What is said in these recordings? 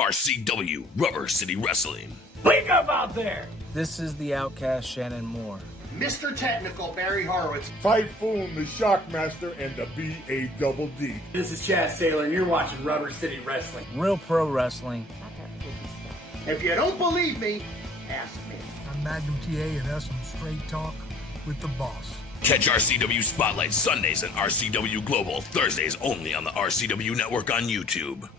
RCW Rubber City Wrestling. Wake up out there! This is the Outcast Shannon Moore. Mr. Technical Barry Horowitz. Typhoon the Shockmaster and the B-A-double-D. This is Chad Saylor and you're watching Rubber City Wrestling. Real pro wrestling. If you don't believe me, ask me. I'm Magnum TA and that's some straight talk with the boss. Catch RCW Spotlight Sundays and RCW Global Thursdays only on the RCW Network on YouTube.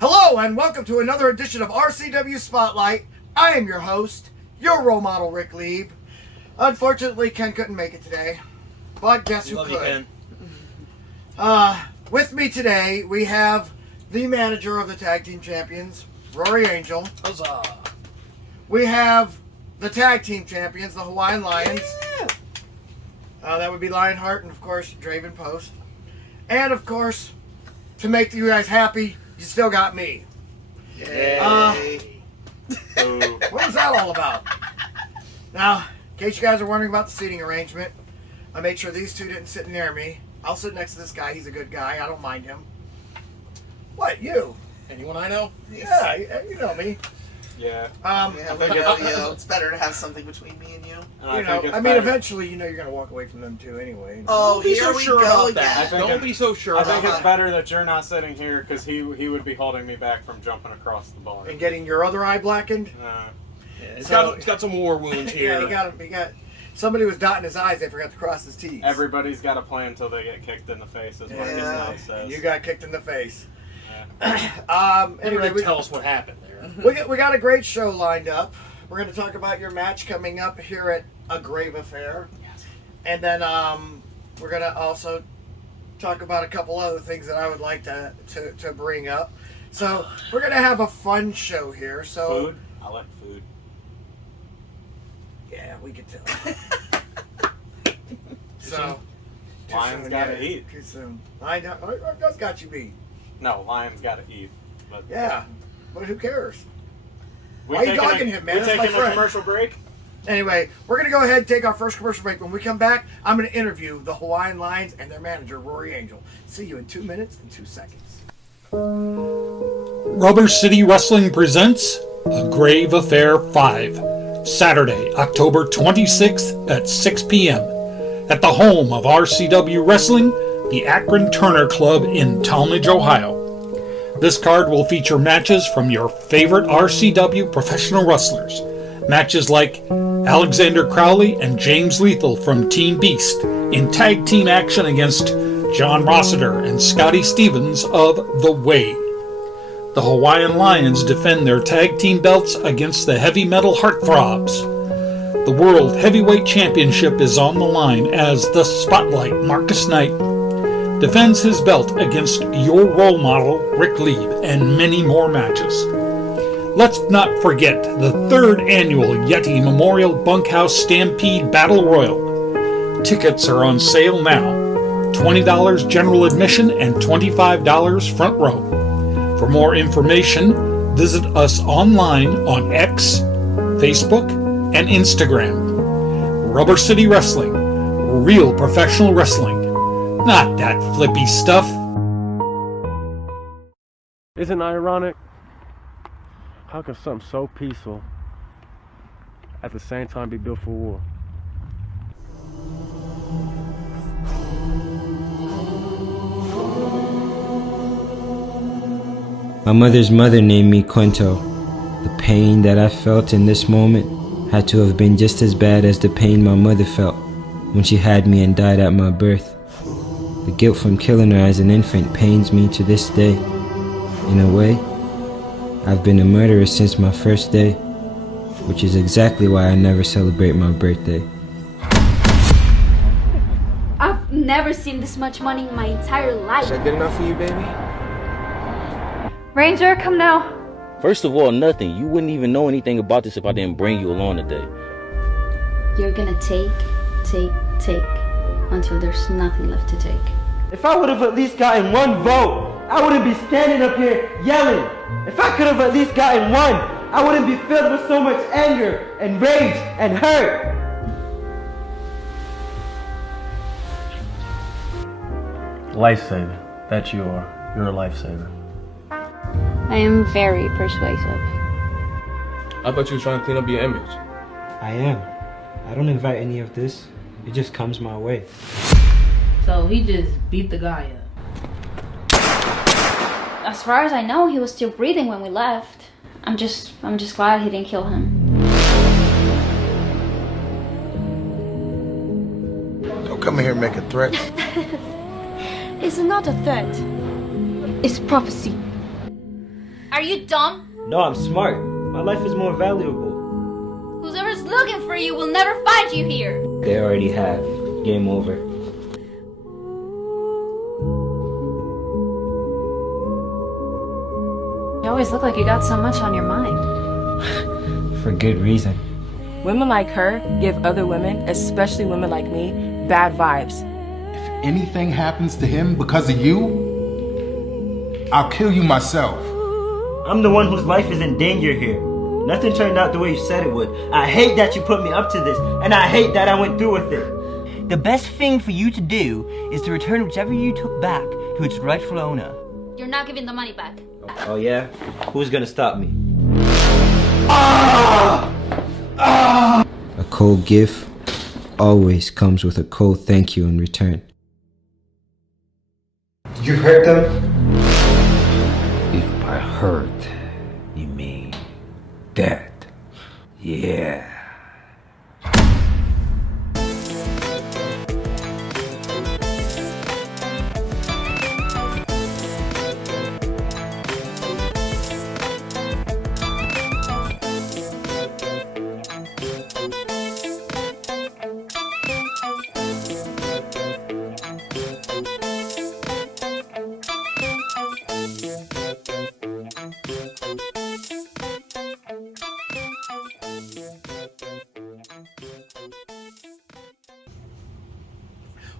Hello and welcome to another edition of RCW Spotlight. I am your host, your role model, Rick Lieb. Unfortunately, Ken couldn't make it today, but guess who could? With me today, we have the manager of the Tag Team Champions, Rory Angel. Huzzah! We have the Tag Team Champions, the Hawaiian Lions. That would be Lionheart and, of course, Draven Post. And, of course, to make you guys happy, you still got me. Yay! What was that all about? Now, in case you guys are wondering about the seating arrangement, I made sure these two didn't sit near me. I'll sit next to this guy. He's a good guy. I don't mind him. What, you? Anyone I know? Yeah, you know me. Yeah. It's better to have something between me and you. Eventually, you're going to walk away from them too anyway. Oh, here we go again. Don't be so sure. I think it's better that you're not sitting here because he would be holding me back from jumping across the bar. And getting your other eye blackened? It's got some war wounds here. Yeah, he got. Somebody was dotting his I's. They forgot to cross his T's. Everybody's got a plan until they get kicked in the face, is what his name says. You got kicked in the face. Anyway, tell us what happened there. We got a great show lined up. We're going to talk about your match coming up here at A Grave Affair. Yes. And then we're going to also talk about a couple other things that I would like to bring up. So we're going to have a fun show here. So food? I like food. Yeah, we can tell. So Lions gotta eat. Too soon. I know. That's got you beat. No, Lions gotta eat. But yeah, but who cares? Why are you dogging him, man? We're taking a commercial break? Anyway, we're going to go ahead and take our first commercial break. When we come back, I'm going to interview the Hawaiian Lions and their manager, Rory Angel. See you in 2 minutes and 2 seconds. Rubber City Wrestling presents A Grave Affair 5, Saturday, October 26th at 6 p.m. at the home of RCW Wrestling, the Akron Turner Club in Talmadge, Ohio. This card will feature matches from your favorite RCW professional wrestlers. Matches like Alexander Crowley and James Lethal from Team Beast in tag team action against John Rossiter and Scotty Stevens of The Way. The Hawaiian Lions defend their tag team belts against the Heavy Metal Heartthrobs. The World Heavyweight Championship is on the line as the Spotlight Marcus Knight defends his belt against your role model, Rick Lieb, and many more matches. Let's not forget the 3rd annual Yeti Memorial Bunkhouse Stampede Battle Royal. Tickets are on sale now. $20 general admission and $25 front row. For more information, visit us online on X, Facebook, and Instagram. Rubber City Wrestling. Real professional wrestling. Not that flippy stuff. Isn't it ironic? How can something so peaceful at the same time be built for war? My mother's mother named me Quinto. The pain that I felt in this moment had to have been just as bad as the pain my mother felt when she had me and died at my birth. The guilt from killing her as an infant pains me to this day. In a way, I've been a murderer since my first day. which is exactly why I never celebrate my birthday. I've never seen this much money in my entire life. Is that good enough for you, baby? Ranger, come now. First of all, nothing. You wouldn't even know anything about this if I didn't bring you along today. You're gonna take until there's nothing left to take. If I would have at least gotten one vote, I wouldn't be standing up here yelling. If I could have at least gotten one, I wouldn't be filled with so much anger and rage and hurt. Lifesaver. That you are. You're a lifesaver. I am very persuasive. I thought you were trying to clean up your image. I am. I don't invite any of this. It just comes my way. So he just beat the guy up. As far as I know, he was still breathing when we left. I'm just glad he didn't kill him. Don't come here and make a threat. It's not a threat. It's prophecy. Are you dumb? No, I'm smart. My life is more valuable. Whoever's looking for you will never find you here. They already have. Game over. You always look like you got so much on your mind. For good reason. Women like her give other women, especially women like me, bad vibes. If anything happens to him because of you, I'll kill you myself. I'm the one whose life is in danger here. Nothing turned out the way you said it would. I hate that you put me up to this, and I hate that I went through with it. The best thing for you to do is to return whichever you took back to its rightful owner. You're not giving the money back. Oh yeah? Who's gonna stop me? A cold gift always comes with a cold thank you in return. Did you hurt them? If by hurt, you mean dead. Yeah.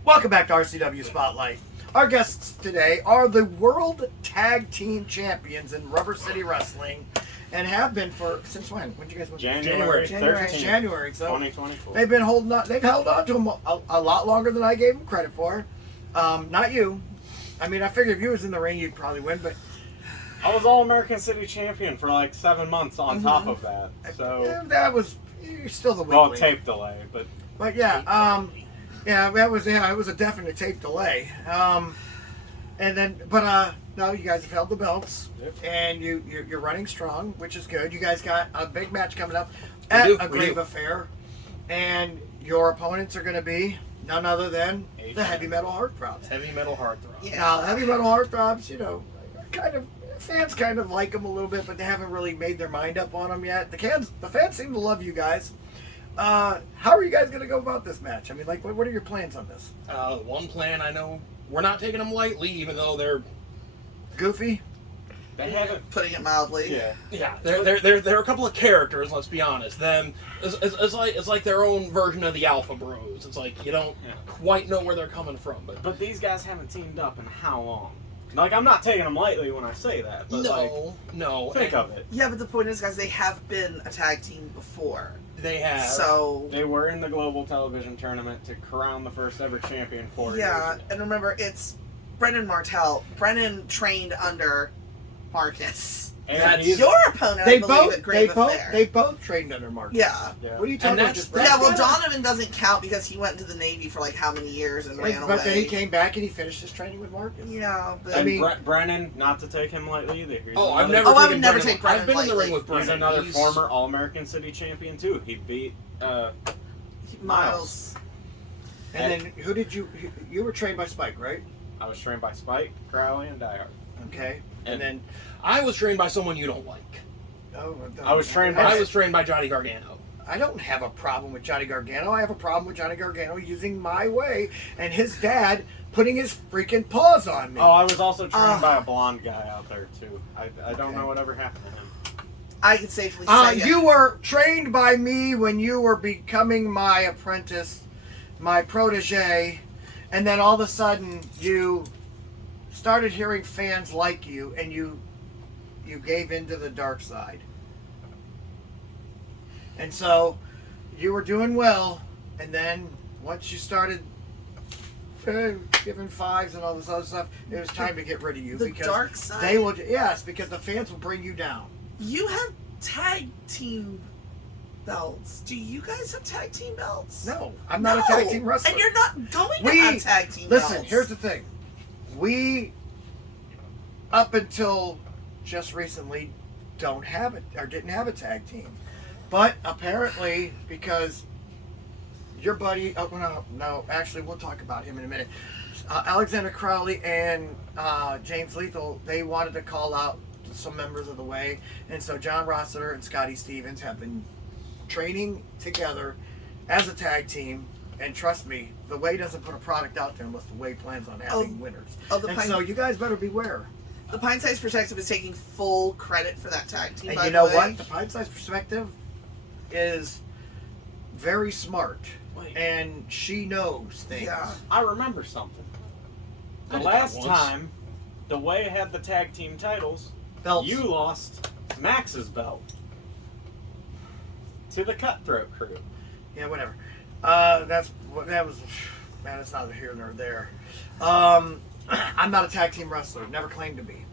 Welcome back to RCW Spotlight. Our guests today are the World Tag Team Champions in Rubber City Wrestling, and have been for since when? When did you guys win? January 13th, January. So 2024. they've been holding on. They've held on to them a lot longer than I gave them credit for. Not you. I mean, I figured if you was in the ring, you'd probably win, but I was All-American City Champion for like 7 months on top of that. So that was you're still the weak well, link. tape delay, but yeah, it was a definite tape delay. And then, but no, you guys have held the belts, and you're running strong, which is good. You guys got a big match coming up at a Grave Affair, and your opponents are going to be none other than the Heavy Metal Heartthrobs. Heavy Metal Heartthrobs. Yeah. Now, Heavy Metal Heartthrobs, you know, fans kind of like them a little bit, but they haven't really made their mind up on them yet. The fans seem to love you guys. How are you guys going to go about this match? I mean, like, what are your plans on this? One plan, I know we're not taking them lightly, even though they're goofy. They haven't, putting it mildly. Yeah. They're a couple of characters. Let's be honest. Then it's like their own version of the Alpha Bros. It's like you don't quite know where they're coming from. But these guys haven't teamed up in how long? Like, I'm not taking them lightly when I say that. But no. Think of it. Yeah, but the point is, guys, they have been a tag team before. They have. So they were in the global television tournament to crown the first ever champion 4 years ago. And remember, it's Brennan Martell. Brennan trained under Marcus. And that's your opponent, I believe, at Grave Affair. They both trained under Marcus. Yeah. What are you talking about? Well, Donovan doesn't count because he went into the Navy for like how many years and ran away. But then he came back and he finished his training with Marcus. Yeah, but I mean, Brennan, not to take him lightly either. I would never take Brennan. I've been in the ring with Brennan. He's another former All-American City champion too. He beat Miles. And then who did you were trained by Spike, right? I was trained by Spike, Crowley, and Diehard. Okay. And then I was trained by someone you don't like. I was trained by Johnny Gargano. I don't have a problem with Johnny Gargano. I have a problem with Johnny Gargano using my way and his dad putting his freaking paws on me. Oh, I was also trained by a blonde guy out there too. I don't know whatever happened to him. I can safely say you were trained by me when you were becoming my apprentice, my protege, and then all of a sudden you started hearing fans like you, and you gave into the dark side. And so you were doing well, and then once you started giving fives and all this other stuff, it was time to get rid of you. The because dark side? They will, yes, because the fans will bring you down. You have tag team belts. Do you guys have tag team belts? No, I'm not a tag team wrestler. And you're not going to have tag team belts. Listen, here's the thing. We, up until just recently, don't have it, or didn't have a tag team. But apparently, because your buddy, no, actually, we'll talk about him in a minute. Alexander Crowley and James Lethal, they wanted to call out some members of the Way, and so John Rossiter and Scotty Stevens have been training together as a tag team. And trust me, the Way doesn't put a product out there unless the Way plans on having winners. So you guys better beware. The Pine Size Perspective is taking full credit for that tag team. And by you know the way. what? The Pine Size Perspective is very smart, and she knows things. Yeah. I remember something. The I did last that once. time the Way had the tag team titles, you lost Max's belt to the Cutthroat Crew. Yeah, whatever. That was man. It's neither here nor there. I'm not a tag team wrestler. Never claimed to be.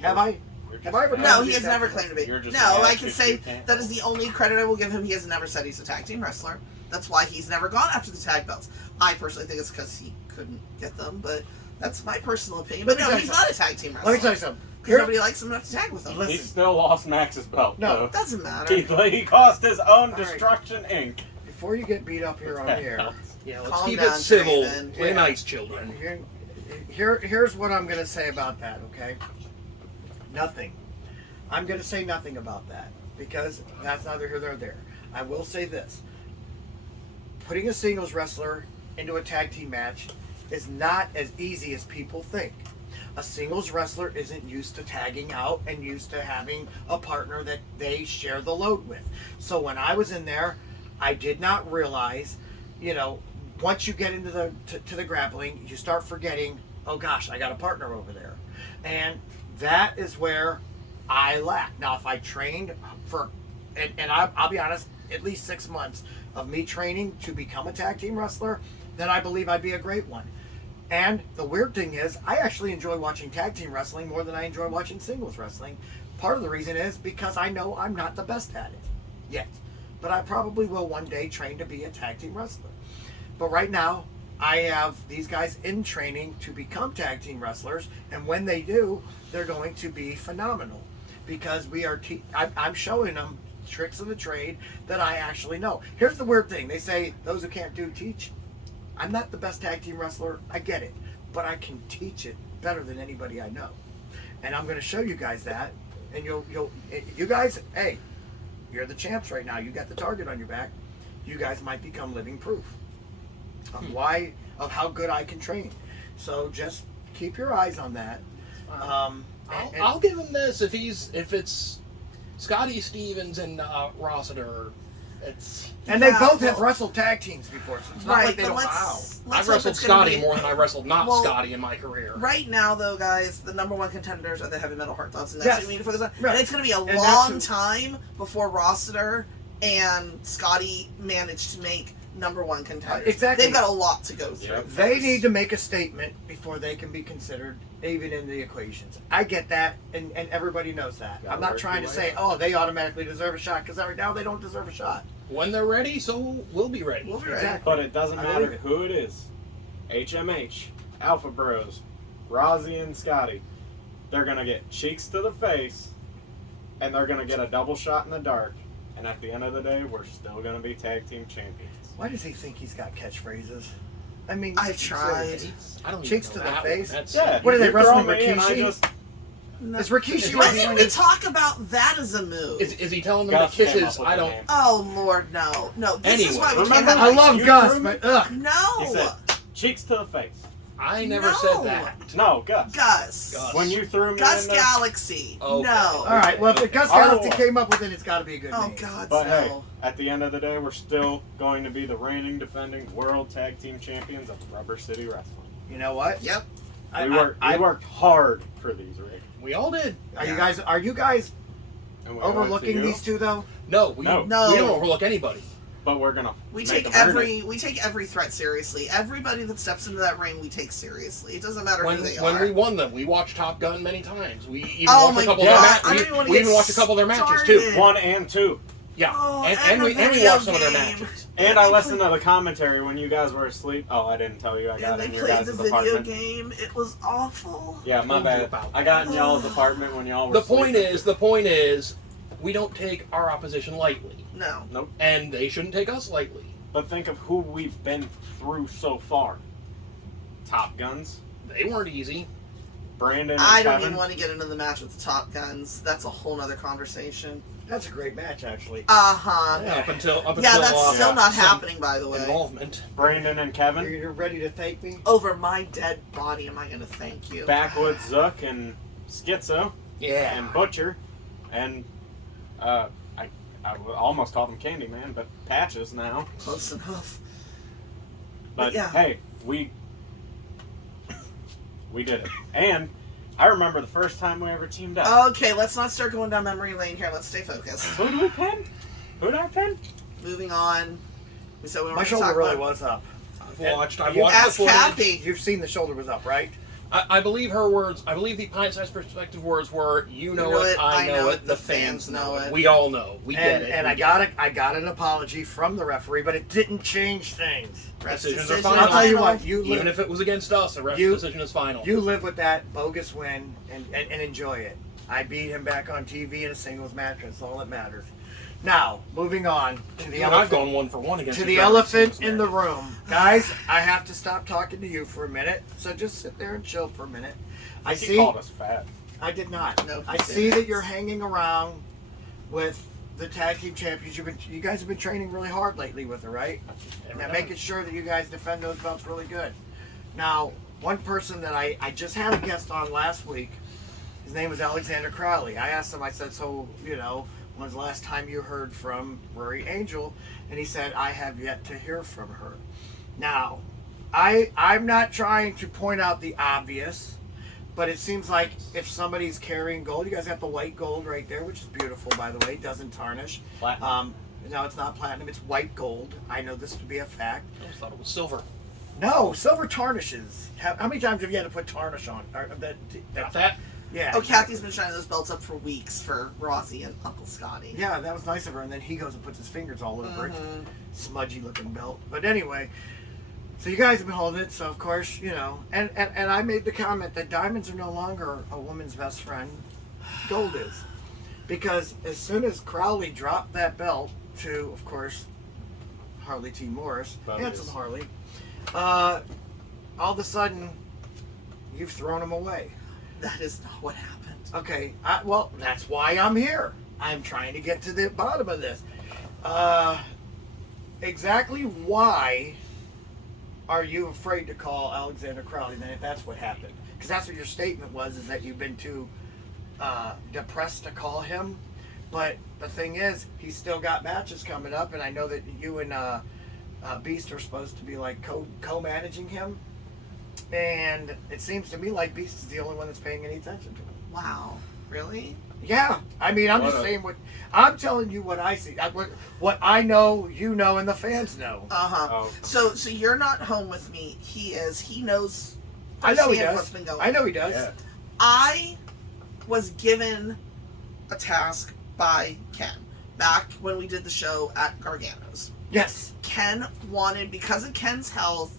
Have I? Have I ever? No, he has never claimed to be. just No, an I ass can if say you can't. that is the only credit I will give him. He has never said he's a tag team wrestler. That's why he's never gone after the tag belts. I personally think it's because he couldn't get them, but that's my personal opinion. But no, he's not a tag team wrestler. Let me tell you something. Because nobody likes him enough to tag with him. He still lost Max's belt. No, though. it doesn't matter. He caused his own right. Destruction Inc. Before you get beat up here on the air, Yeah, let's Calm keep down, it civil. Draven. We're Yeah. nice children. Here's what I'm going to say about that, okay? Nothing. I'm going to say nothing about that because that's neither here nor there. I will say this. Putting a singles wrestler into a tag team match is not as easy as people think. A singles wrestler isn't used to tagging out and used to having a partner that they share the load with. So when I was in there, I did not realize, once you get into the grappling, you start forgetting, oh gosh, I got a partner over there. And that is where I lack. Now, if I trained and I'll be honest, at least 6 months of me training to become a tag team wrestler, then I believe I'd be a great one. And the weird thing is, I actually enjoy watching tag team wrestling more than I enjoy watching singles wrestling. Part of the reason is because I know I'm not the best at it yet. But I probably will one day train to be a tag team wrestler. But right now, I have these guys in training to become tag team wrestlers, and when they do, they're going to be phenomenal because I'm showing them tricks of the trade that I actually know. Here's the weird thing. They say those who can't do teach. I'm not the best tag team wrestler. I get it, but I can teach it better than anybody I know. And I'm going to show you guys that, and you guys, hey, you're the champs right now. You got the target on your back. You guys might become living proof of how good I can train. So just keep your eyes on that. I'll give him this if it's Scotty Stevens and Rossiter. And they both have wrestled tag teams before, so it's not like they don't know how. I've wrestled Scotty more than I wrestled Scotty in my career. Right now, though, guys, the number one contenders are the Heavy Metal Heartthrobs, and that's Yes. what we need to focus on. Right. And it's going to be a And long time before Rossiter and Scotty manage to make number one contenders. Exactly. They've got a lot to go through. They need to make a statement before they can be considered even in the equations. I get that, and everybody knows that. I'm not trying to say, they automatically deserve a shot, because right now they don't deserve a shot. When they're ready, so we'll be ready. We'll be ready. Exactly. But it doesn't matter who it is. HMH, Alpha Bros, Rozzy and Scotty. They're going to get cheeks to the face, and they're going to get a double shot in the dark. And at the end of the day, we're still going to be tag team champions. Why does he think he's got catchphrases? I mean, I've tried. I don't Cheeks even to know the that face. one. That's, Yeah. What are they you throw wrestling me and I Rikishi? just No. Is Rikishi When did we talk about that as a move? Is he telling them to kiss his? I don't. Oh Lord, no. This is why we can't Remember, have. I love Gus, but ugh. No. He said, cheeks to the face. I never said that. No, Gus. Gus. When you threw me Gus in the... Galaxy. Okay. No. All right. Well, if Gus Galaxy came up with it, it's got to be a good name. Oh God, But no. hey, at the end of the day, we're still going to be the reigning, defending World Tag Team Champions of Rubber City Wrestling. You know what? Yep. We worked hard for these, Rick. We all did. Are you guys And we overlooking went to you. these two though? No, we don't overlook anybody. But we're gonna. We make take them earn it. every threat seriously. Everybody that steps into that ring, we take seriously. It doesn't matter who they are. When we won them, we watched Top Gun many times. We even Oh watched my a couple God, of I their don't even wanna we get even watched a couple of their matches too. started. 1 and 2. Yeah, Oh, and we video watched some of their game. matches. And I listened to the commentary when you guys were asleep. Oh, I didn't tell you I got And in they your played guys' the video apartment. game. It was awful. Yeah, my bad. I got in y'all's apartment when y'all were The point sleeping. is, we don't take our opposition lightly. No. Nope. And they shouldn't take us lightly. But think of who we've been through so far. Top Guns. They weren't easy. Brandon and I don't Kevin. even want to get into the match with the Top Guns. That's a whole nother conversation. That's a great match, actually. Uh-huh. Yeah, up until Yeah, that's still not some happening, by the way. Involvement. Brandon and Kevin. You're ready to thank me? Over my dead body, am I going to thank you? Backwoods Zook and Schizo. Yeah. And Butcher. And I would almost called him Candyman, but Patches now. Close enough. But yeah. hey, we did it. And I remember the first time we ever teamed up. Okay, let's not start going down memory lane here. Let's stay focused. Who did we pin? Who did I pin? Moving on. We said we were My gonna shoulder talk really about- was up. I've watched Ask the footage. Kathy. You've seen the shoulder was up, right? I believe her words. I believe the pint-sized perspective words were, "You know it, I know it, the fans know it. We all know. We get it." And we I got an apology from the referee, but it didn't change things. Decisions are I'll final. tell you what, Even if it was against us, a ref's decision is final. You live with that bogus win and enjoy it. I beat him back on TV in a singles match. That's all that matters. Now, moving on to the And elephant. I've gone 1-for-1 against to you the guys. elephant in the room, guys. I have to stop talking to you for a minute. So just sit there and chill for a minute. I He see. called us fat. I did not. No, I see that you're hanging around with the tag team champions. You guys have been training really hard lately with her, right? Now making sure that you guys defend those belts really good. Now, one person that I just had a guest on last week, his name was Alexander Crowley. I asked him, I said, so, when's the last time you heard from Rory Angel? And he said, I have yet to hear from her. Now, I'm not trying to point out the obvious, but it seems like if somebody's carrying gold, you guys got the white gold right there, which is beautiful, by the way. It doesn't tarnish. Platinum. No, it's not platinum. It's white gold. I know this to be a fact. I always thought it was silver. No, silver tarnishes. How many times have you had to put tarnish on? That? Yeah. Oh, Kathy's been shining those belts up for weeks for Rossi and Uncle Scotty. Yeah, that was nice of her. And then he goes and puts his fingers all over it. Mhm. Smudgy looking belt. But anyway, so you guys have been holding it. So of course, and I made the comment that diamonds are no longer a woman's best friend. Gold is. Because as soon as Crowley dropped that belt to, of course, Harley T. Morris, handsome Harley, all of a sudden, you've thrown him away. That is not what happened. Okay, well, that's why I'm here. I'm trying to get to the bottom of this. Exactly why are you afraid to call Alexander Crowley then if that's what happened? Because that's what your statement was, is that you've been too depressed to call him. But the thing is, he's still got matches coming up, and I know that you and Beast are supposed to be like co-managing him. And it seems to me like Beast is the only one that's paying any attention to him. Wow. Really? Yeah. I mean, I'm just saying I'm telling you what I see. What I know, and the fans know. Uh-huh. Oh. So you're not home with me. He is. He knows I know he firsthand does. what's been going I know on. he does. Yeah. I was given a task by Ken back when we did the show at Gargano's. Yes. Ken wanted, because of Ken's health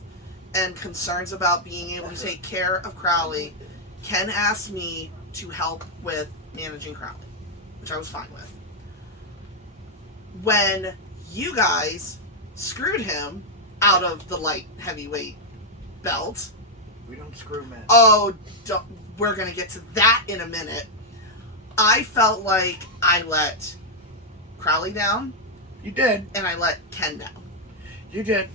and concerns about being able to take care of Crowley, Ken asked me to help with managing Crowley, which I was fine with. When you guys screwed him out of the light heavyweight belt, We don't screw men. Oh, we're going to get to that in a minute. I felt like I let Crowley down. You did. And I let Ken down. You did.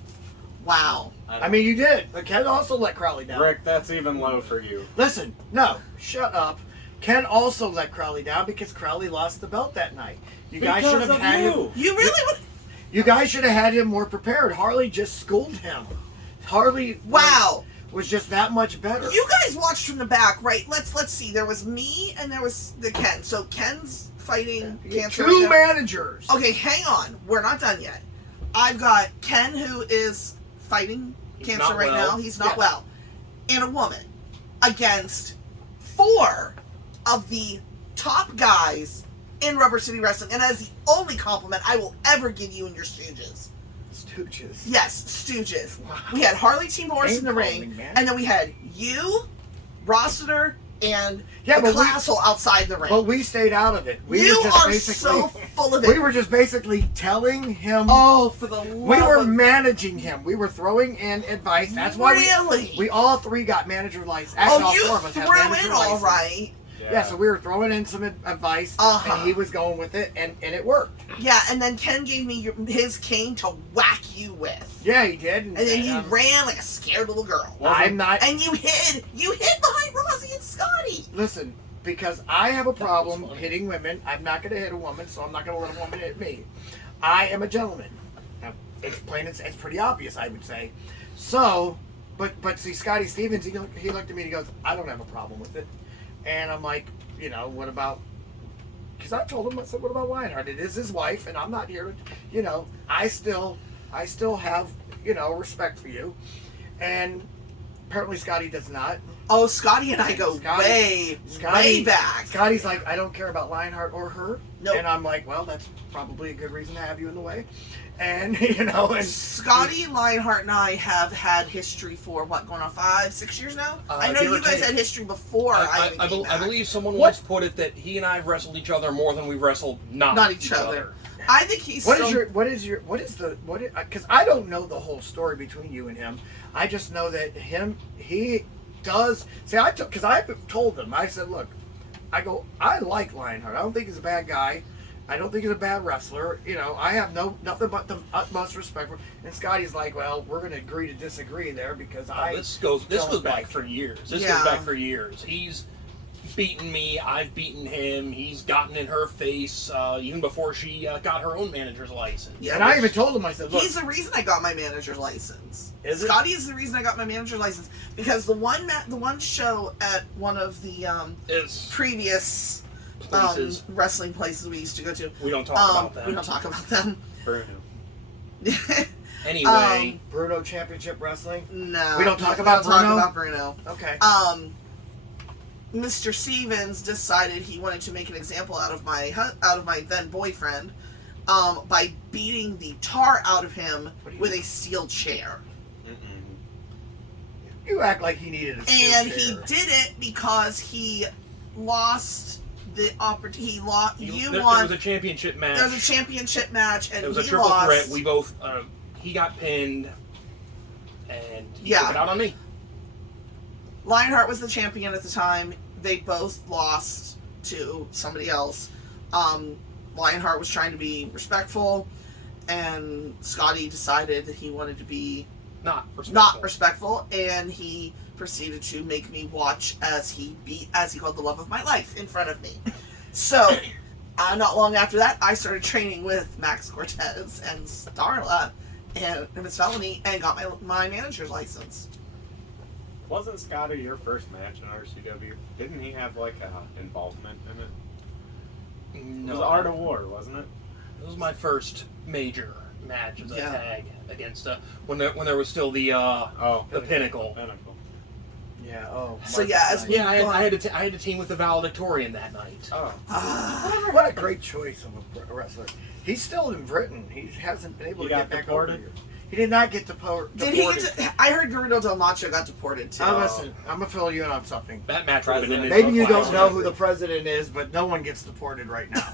Wow. I mean, you did. But Ken also let Crowley down. Rick, that's even low for you. Listen, no, shut up. Ken also let Crowley down because Crowley lost the belt that night. You guys should have had him. You really would. You guys should have had him more prepared. Harley just schooled him. Harley. Wow. Was just that much better. You guys watched from the back, right? Let's see. There was me and there was the Ken. So Ken's fighting cancer. Two managers. Okay, hang on. We're not done yet. I've got Ken who is fighting cancer right now. He's not well. And a woman against 4 of the top guys in Rubber City Wrestling. And that is the only compliment I will ever give you and your stooges. Stooges. Yes, stooges. Wow. We had Harley T. Morris in the ring, and then we had you, Rossiter, and the Classel outside the ring. But we stayed out of it. We you were just are so full of it. We were just basically telling him. Oh, for the love we were managing him. We were throwing in advice. That's why we all 3 got manager license. Actually, all 4 of us have manager in license. All right. Yeah, so we were throwing in some advice, and he was going with it, and it worked. Yeah, and then Ken gave me his cane to whack you with. Yeah, he did. And then you ran like a scared little girl. I'm not. And you hid behind Rosie and Scotty. Listen, because I have a problem hitting women. I'm not going to hit a woman, so I'm not going to let a woman hit me. I am a gentleman. Now, it's plain. It's pretty obvious, I would say. So, but see, Scotty Stevens, he looked at me and he goes, "I don't have a problem with it." And I'm like, what about, because I told him, I said, what about Lionheart? It is his wife, and I'm not here to, I still have, respect for you. And apparently Scotty does not. Oh, Scotty and I go way back. Scotty's like, I don't care about Lionheart or her. Nope. And I'm like, well, that's probably a good reason to have you in the way. And, and Scotty, Lionheart, and I have had history for, going on 5-6 years now? I know you guys had history before I believe someone once put it that he and I have wrestled each other more than we've wrestled not each other. I think he's because I don't know the whole story between you and him. I just know that he does, because I told him, I said, look, I like Lionheart. I don't think he's a bad guy. I don't think he's a bad wrestler. I have nothing but the utmost respect for him. And Scotty's like, well, we're going to agree to disagree there because this goes back for years. This goes back for years. He's beaten me. I've beaten him. He's gotten in her face even before she got her own manager's license. Yeah, and I even told him, I said, look. He's the reason I got my manager's license. Is it? Scotty is the reason I got my manager's license because the one show at one of the previous wrestling places we used to go to. We don't talk about them. We don't talk about them. Bruno. Anyway, Bruno Championship Wrestling. No, we don't talk about Bruno. Talk about Bruno. Okay. Mr. Stevens decided he wanted to make an example out of my then boyfriend by beating the tar out of him with a steel chair. You act like he needed a steel chair. And he did it because he lost the opportunity. There was a championship match. There was a championship match, and it was a triple threat. We both he got pinned, and he took it out on me. Lionheart was the champion at the time. They both lost to somebody else. Lionheart was trying to be respectful, and Scotty decided that he wanted to be not respectful, and he proceeded to make me watch as he called the love of my life in front of me. So, not long after that, I started training with Max Cortez and Starla and Miss Felony and got my manager's license. Wasn't Scotty your first match in RCW? Didn't he have involvement in it? No. It was Art of War, wasn't it? It was my first major match as a tag against when there was still the Pinnacle. Yeah. Oh. So I had to team with the valedictorian that night. Oh. What a great choice of a wrestler. He's still in Britain. He hasn't been able to get back over here. He did not get deported. Did he get I heard Bruno Del Macho got deported too. Listen, I'm going to fill you in on something. That match would have been Maybe you don't know who the president is, but no one gets deported right now.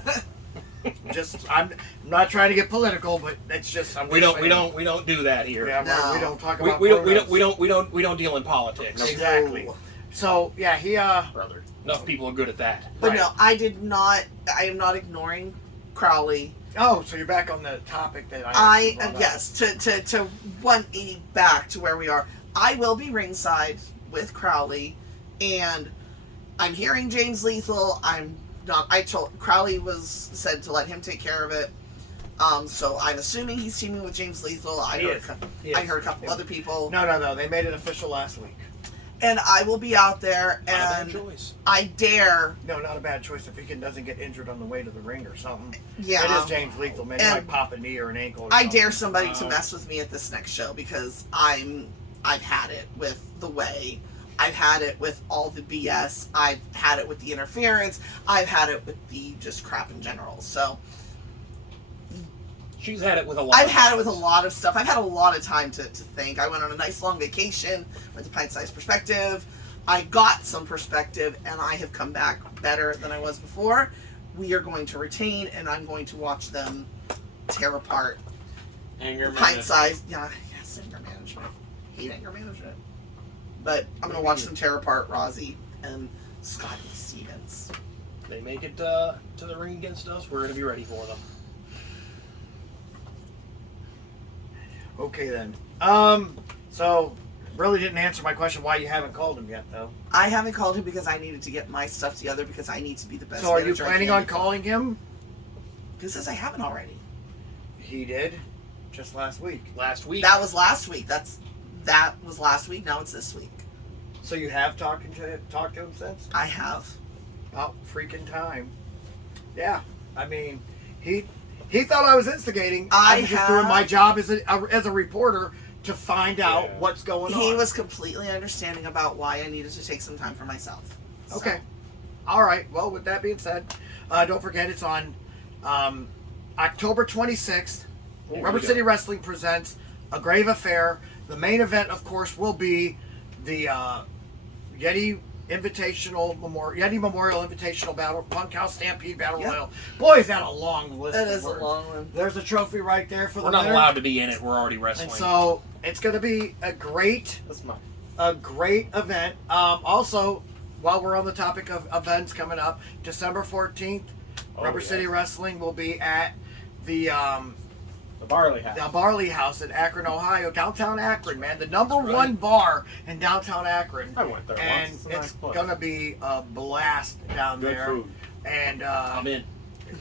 I'm not trying to get political, but it's just we don't do that here. Yeah, No. we don't talk about we don't deal in politics. Exactly. So yeah, he brother. Enough people are good at that. But no, I am not ignoring Crowley. Oh, so you're back on the topic that I yes, to 180 back to where we are. I will be ringside with Crowley, and I'm hearing James Lethal. I told Crowley was said to let him take care of it. So I'm assuming he's teaming with James Lethal. I heard a couple other people. No. They made it official last week. And I will be out there, and I dare. No, not a bad choice if he doesn't get injured on the way to the ring or something. Yeah. It is James Lethal, man. He might pop a knee or an ankle. I dare somebody to mess with me at this next show because I've had it with the way. I've had it with all the BS. I've had it with the interference. I've had it with the just crap in general. So she's had it with a lot. I've had it with a lot of stuff. I've had a lot of time to think. I went on a nice long vacation, went to Pint-Sized Perspective. I got some perspective, and I have come back better than I was before. We are going to retain, and I'm going to watch them tear apart. Anger Pint-Sized, yes, anger management. Hate anger management. But I'm going to watch them tear apart Rozzy and Scotty Stevens. They make it to the ring against us, we're going to be ready for them. Okay then. So really didn't answer my question why you haven't called him yet, though. I haven't called him because I needed to get my stuff together because I need to be the best. So are you planning on calling him? Who says I haven't already? He did, just last week. Last week. That was last week. That was last week. Now it's this week. So you have talked to him since? I have. About freaking time. Yeah. I mean, he thought I was instigating. I'm just doing my job as a reporter to find out what's going on. He was completely understanding about why I needed to take some time for myself. So. Okay. All right. Well, with that being said, don't forget it's on October 26th. Rubber City Wrestling presents A Grave Affair. The main event, of course, will be the Yeti Memorial Invitational Battle, Bunkhouse Stampede Battle Royal. Boy, is that a long list. That of is words. a long one. There's a trophy right there for We're the not winner. allowed to be in it. We're already wrestling. And so it's going to be a great event. Also, while we're on the topic of events coming up, December 14th, Rubber City Wrestling will be at the Barley House. The Barley House in Akron, Ohio, downtown Akron, man. The number one bar in downtown Akron. I went there and once. It's a nice place. gonna be a blast down Good there. food. And I'm in.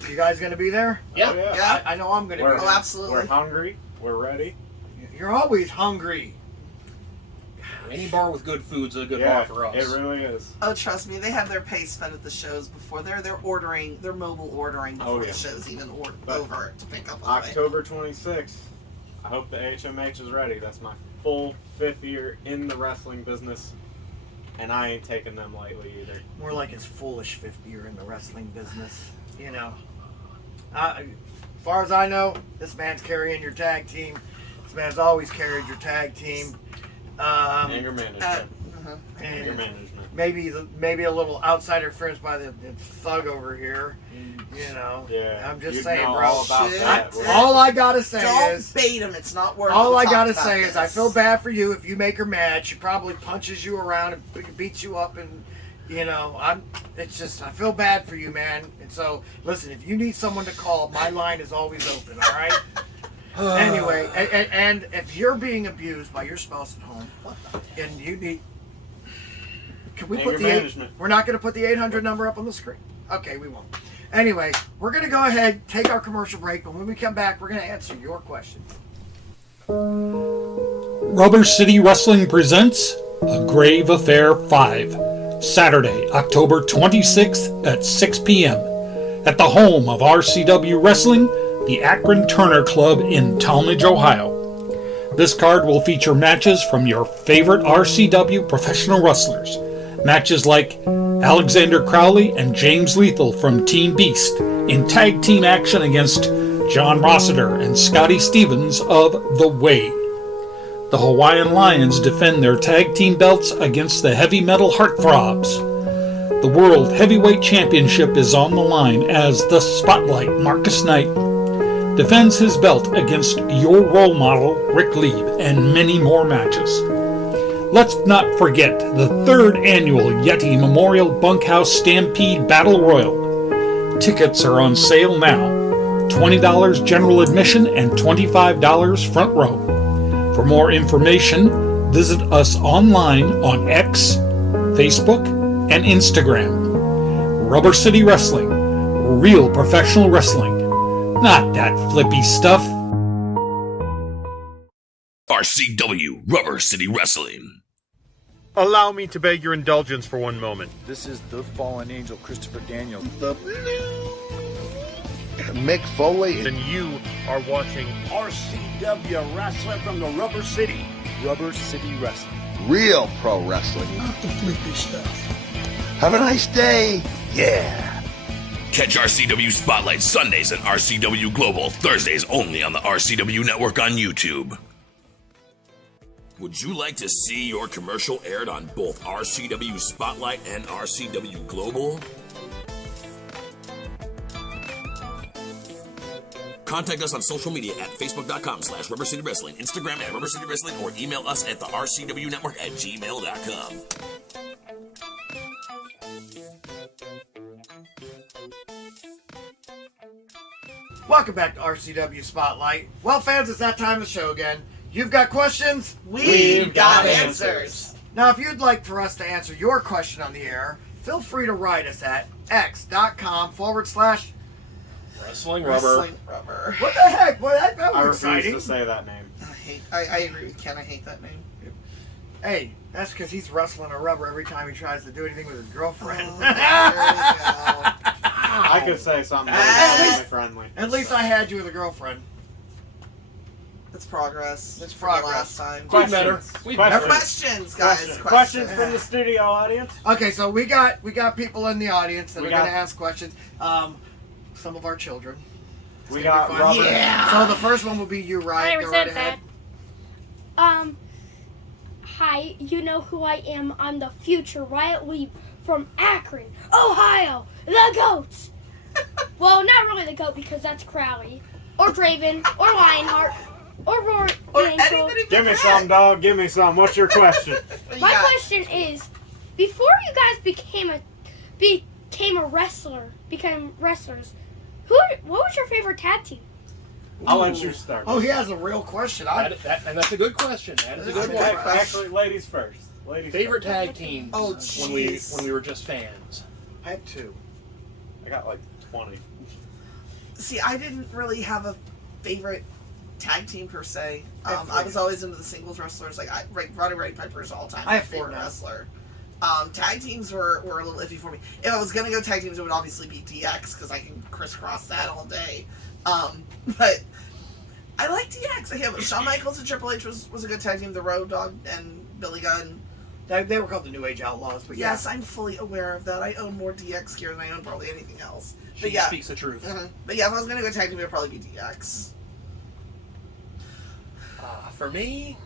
You guys gonna be there? Yeah. Oh, yeah. I know I'm gonna be there. Oh, absolutely. We're hungry. We're ready. You're always hungry. Any bar with good food's a good Yeah, bar for us. it really is. Oh, trust me, they have their pay spent at the shows before. They're mobile ordering before the shows even over to pick up on the way. October 26th. I hope the HMH is ready. That's my full 5th year in the wrestling business, and I ain't taking them lightly either. More like his foolish 5th year in the wrestling business. You know. As far as I know, this man's carrying your tag team. This man's always carried your tag team. Anger management. And Anger management. Maybe a little outside interference by the thug over here. You know. Yeah. I'm just You'd saying, know bro. all about that. All I gotta say Don't is, bait him. It's not worth. all to I talk gotta about say this. is, I feel bad for you if you make her mad. She probably punches you around and beats you up, and you know, I feel bad for you, man. And so, listen, if you need someone to call, my line is always open. All right. Anyway, and if you're being abused by your spouse at home, and you need, can we put we're not going to put the 800 number up on the screen. Okay, we won't. Anyway, we're going to go ahead, take our commercial break, but when we come back, we're going to answer your questions. Rubber City Wrestling presents A Grave Affair 5, Saturday, October 26th at 6 p.m. at the home of RCW Wrestling, the Akron Turner Club in Talmadge, Ohio. This card will feature matches from your favorite RCW professional wrestlers. Matches like Alexander Crowley and James Lethal from Team Beast in tag team action against John Rossiter and Scotty Stevens of The Way. The Hawaiian Lions defend their tag team belts against the Heavy Metal Heartthrobs. The World Heavyweight Championship is on the line as the Spotlight Marcus Knight defends his belt against your role model, Rick Lieb, and many more matches. Let's not forget the 3rd annual Yeti Memorial Bunkhouse Stampede Battle Royal. Tickets are on sale now. $20 general admission and $25 front row. For more information, visit us online on X, Facebook, and Instagram. Rubber City Wrestling. Real professional wrestling. Not that flippy stuff. RCW Rubber City Wrestling. Allow me to beg your indulgence for one moment. This is the fallen angel, Christopher Daniels. The Mick Foley. And you are watching RCW Wrestling from the Rubber City. Rubber City Wrestling. Real pro wrestling. Not the flippy stuff. Have a nice day. Yeah. Catch RCW Spotlight Sundays and RCW Global Thursdays only on the RCW Network on YouTube. Would you like to see your commercial aired on both RCW Spotlight and RCW Global? Contact us on social media at facebook.com/Rubber City Wrestling, Instagram at Rubber City Wrestling, or email us at the RCW Network at gmail.com. Welcome back to RCW Spotlight. Well, fans, it's that time of the show again. You've got questions? We've got answers. Now, if you'd like for us to answer your question on the air, feel free to write us at x.com/Wrestling Rubber. What the heck? Well, that I was refuse exciting. to say that name. I agree with Ken. I hate that name. Hey, that's because he's wrestling a rubber every time he tries to do anything with his girlfriend. I could say something really friendly. At least I had you with a girlfriend. It's progress. It's from the progress. last time. Questions, guys. Questions from the studio audience. Okay, so we got people in the audience that We are going got- to ask questions. Some of our children. It's We gonna got be fun. Robert. Yeah. So the first one will be you, Ryan. Go right ahead. Hi, you know who I am. I'm the future Riot Leap from Akron, Ohio, the GOAT. Well, not really the GOAT because that's Crowley, or Draven, or Lionheart, or Rory. Angel. Give me some, dog. Give me some. What's your question? My question is, before you guys became wrestlers, what was your favorite tag team? I'll let you start. Oh, he has a real question. And that's a good question. That is a good one. Actually, ladies first. Favorite tag teams Oh, when we were just fans. I have 2. I got like 20. See, I didn't really have a favorite tag team per se. I was always into the singles wrestlers. Like Roddy Piper's all time. I have favorite 4 now. wrestler. Tag teams were a little iffy for me. If I was gonna go tag teams, it would obviously be DX because I can crisscross that all day. But I like DX. Again, Shawn Michaels and Triple H was a good tag team. The Road Dogg and Billy Gunn. They were called the New Age Outlaws. But Yes, I'm fully aware of that. I own more DX gear than I own probably anything else. She But yeah, speaks the truth. But yeah, if I was gonna go tag team, it would probably be DX. For me,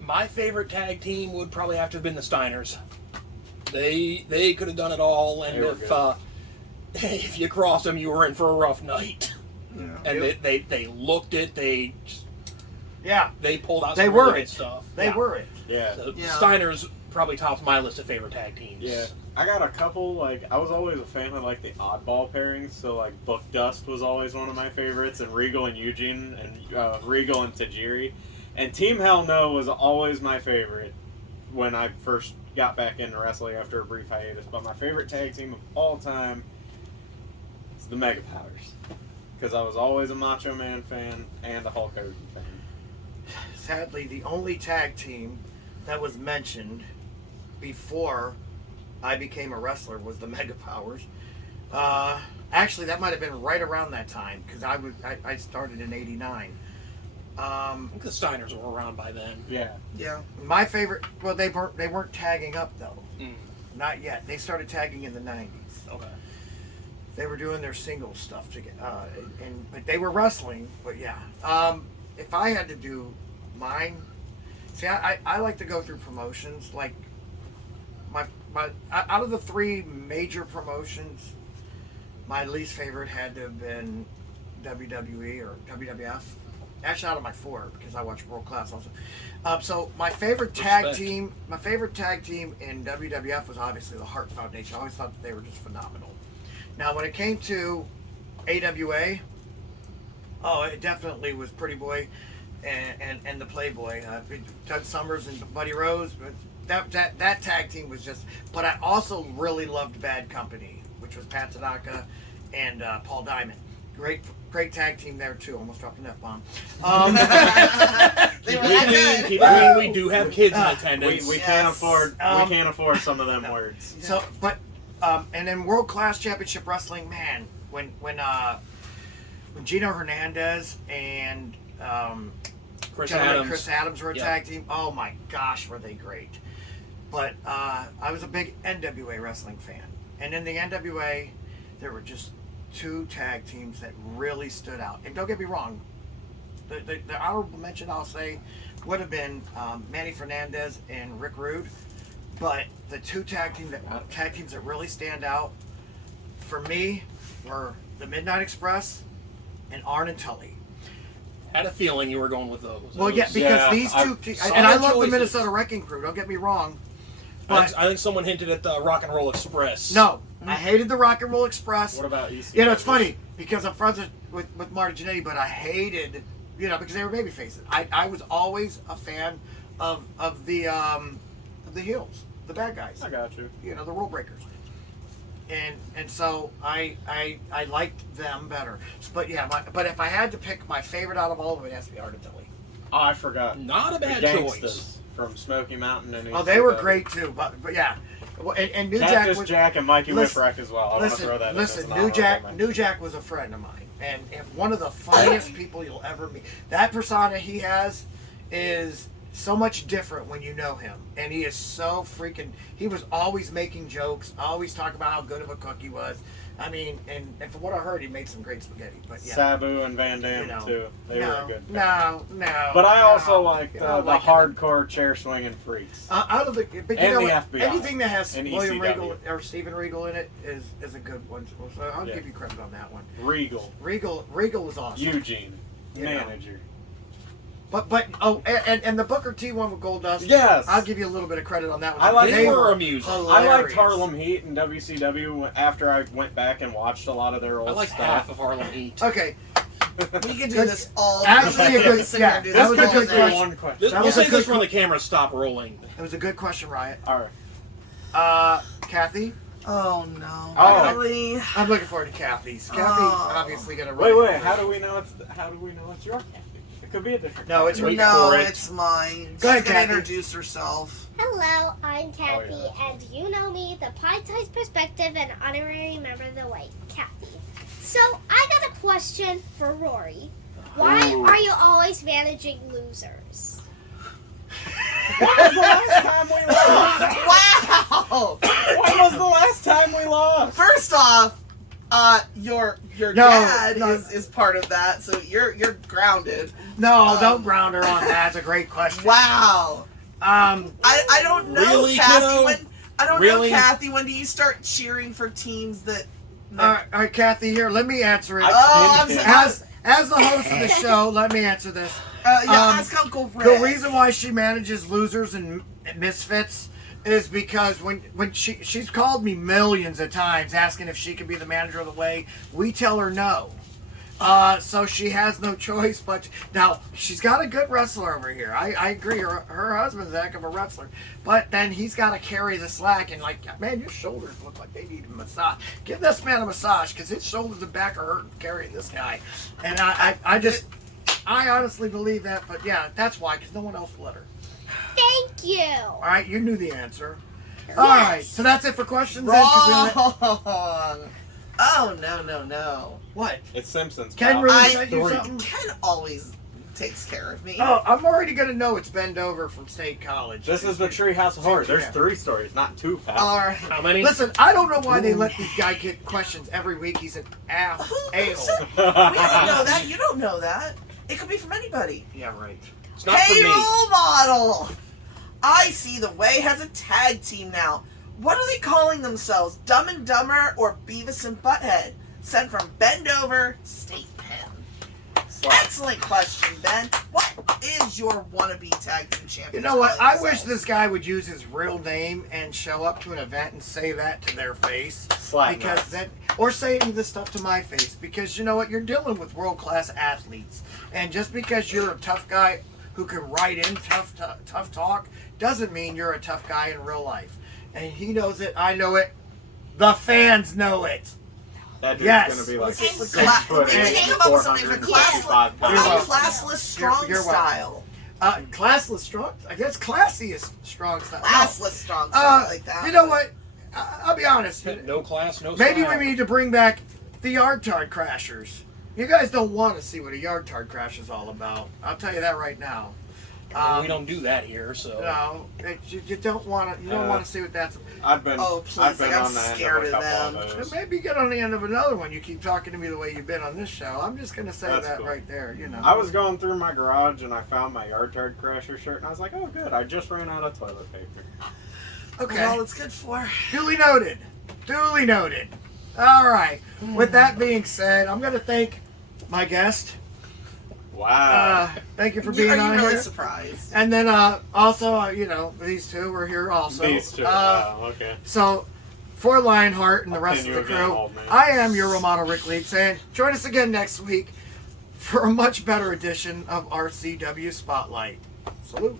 my favorite tag team would probably have to have been the Steiners. They could have done it all, and if you crossed them, you were in for a rough night. Yeah. And they looked it. They pulled out. They some were really it. good stuff. They were it. Yeah. The Steiners probably tops my list of favorite tag teams. Yeah. I got a couple, I was always a fan of, the oddball pairings, so, Book Dust was always one of my favorites, and Regal and Eugene, and Regal and Tajiri. And Team Hell No was always my favorite when I first got back into wrestling after a brief hiatus, but my favorite tag team of all time is the Mega Powers, because I was always a Macho Man fan and a Hulk Hogan fan. Sadly, the only tag team that was mentioned before I became a wrestler was the Mega Powers. Actually, that might have been right around that time because I started in '89. I think the Steiners were around by then. Yeah. Yeah. My favorite. Well, they weren't tagging up though. Not yet. They started tagging in the '90s. Okay. They were doing their singles stuff to get, but they were wrestling. But yeah. If I had to do mine, see, I like to go through promotions. Like out of the 3 major promotions, my least favorite had to have been WWE or WWF. Actually, out of my 4, because I watch World Class also. So my favorite tag team in WWF was obviously the Hart Foundation. I always thought that they were just phenomenal. Now, when it came to AWA, it definitely was Pretty Boy and the Playboy, Doug Summers and Buddy Rose. That tag team was just. But I also really loved Bad Company, which was Pat Tanaka and Paul Diamond. Great tag team there too. Almost dropped an F-bomb. Keep in mind we do have kids in attendance. We can't afford some of them words. So, but and then World Class Championship Wrestling, man, when Gino Hernandez and Chris Adams were a tag team. Oh my gosh, were they great! But I was a big NWA wrestling fan, and in the NWA, there were just 2 tag teams that really stood out. And don't get me wrong, the honorable mention I'll say would have been Manny Fernandez and Rick Rude. But the 2 tag teams that really stand out for me were the Midnight Express and Arn and Tully. Had a feeling you were going with those. Well, yeah, because these 2, and I love the Minnesota Wrecking Crew. Don't get me wrong. But I think someone hinted at the Rock and Roll Express. No, I hated the Rock and Roll Express. What about ECW? You know, it's funny because I'm friends with Marty Jannetty, but I hated, because they were baby faces. I was always a fan of the heels, the bad guys. I got you. The rule breakers. And so I liked them better. But yeah, but if I had to pick my favorite out of all of them, it has to be Arn and Tully. Oh, I forgot. Not a bad choice. From Smoky Mountain and ECW. They were great too. But yeah. And New Jack and Mikey Whipwreck as well. I want to throw that in. Listen, New Jack was a friend of mine, and one of the funniest people you'll ever meet. That persona he has is so much different when you know him, and he is so freaking. He was always making jokes, always talking about how good of a cook he was. I mean, and from what I heard, he made some great spaghetti. But yeah, Sabu and Van Dam too. They were good. No. But I also liked the hardcore chair swinging freaks. Out of the the FBI. Anything that has and William ECW. Regal or Steven Regal in it is a good one. So I'll give you credit on that one. Regal was awesome. Eugene, manager. But and the Booker T one with Goldust. Yes, I'll give you a little bit of credit on that one. They were amusing. I liked Harlem Heat and WCW after I went back and watched a lot of their old stuff. I like half of Harlem Heat. Okay. We can do this all Actually, that was a good question. We'll say this when the cameras stop rolling. It was a good question, Riot. All right. Kathy? Oh, no. Oh. Really? I'm looking forward to Kathy's. Kathy obviously going to Wait, how do we know it's your Kathy? It could be a different. No, it's it's mine. Go ahead, She's Kathy. gonna introduce herself. Hello, I'm Kathy, and you know me, the Pie-Sized Perspective and honorary member of the White Kathy. So, I got a question for Rory. Why are you always managing losers? When was the last time we lost? Wow! When was the last time we lost? First off, your dad is part of that, so you're grounded. No, don't ground her on that. It's a great question. Wow. I don't know, really, Kathy. Kiddo? Know, Kathy. When do you start cheering for teams that? All right, Kathy. Here, let me answer it. As the host of the show, let me answer this. Ask Uncle Red. The reason why she manages losers and misfits is because when she's called me millions of times asking if she could be the manager of the Way, we tell her no. So she has no choice but now she's got a good wrestler over here. I agree. Her husband's a heck of a wrestler, but then he's got to carry the slack and man, your shoulders look like they need a massage. Give this man a massage because his shoulders and back are hurting carrying this guy. And I honestly believe that. But yeah, that's why because no one else will let her. Thank you. All right, you knew the answer. Yes. All right, so that's it for questions. Wrong. Oh no. What? It's Simpsons. Ken really sent you something? Ken always takes care of me. Oh, I'm already gonna know it's Bend Over from State College. This is the Treehouse of Horror. There's 3 stories, not 2, pal. All right. How many? Listen, I don't know why they let this guy get questions every week. He's an ass. We don't know that. You don't know that. It could be from anybody. Yeah, right. It's not Hey, for me. Role Model! I see the Way has a tag team now. What are they calling themselves? Dumb and Dumber or Beavis and Butthead? Sent from Bendover State Pen. Excellent question, Ben. What is your wannabe tag team champion? You know what? I wish this guy would use his real name and show up to an event and say that to their face. Because then, or say the stuff to my face. Because you know what? You're dealing with world-class athletes. And just because you're a tough guy who can write in tough talk doesn't mean you're a tough guy in real life. And he knows it. I know it. The fans know it. That dude's yes. gonna be like 6 foot We and came up with something for 465 pounds. classless strong style. Classless strong? I guess classiest strong style. Classless strong style, like that. You know what? I'll be honest. No class, no Maybe style. we need to bring back the Yard Tard Crashers. You guys don't want to see what a Yard Tard Crash is all about. I'll tell you that right now. We don't do that here, so. No, you don't want to. You don't want to see what that's. I've been. Oh please! I've been I'm on the end scared of a of couple them. of those. Maybe get on the end of another one. You keep talking to me the way you've been on this show. I'm just gonna say That's that cool. right there. You know. I was going through my garage and I found my Yard Tard Crasher shirt and I was like, oh good, I just ran out of toilet paper. Okay. That's all it's good for. Duly noted. Duly noted. All right. With that being said, I'm gonna thank my guest. Wow. Thank you for being Are on you really here. surprised? And then also, you know, these two were here also. These two. Wow, okay. So, for Lionheart and the rest of the again, crew, old man. I am your role model, Rick Leeds, saying join us again next week for a much better edition of RCW Spotlight. Salute.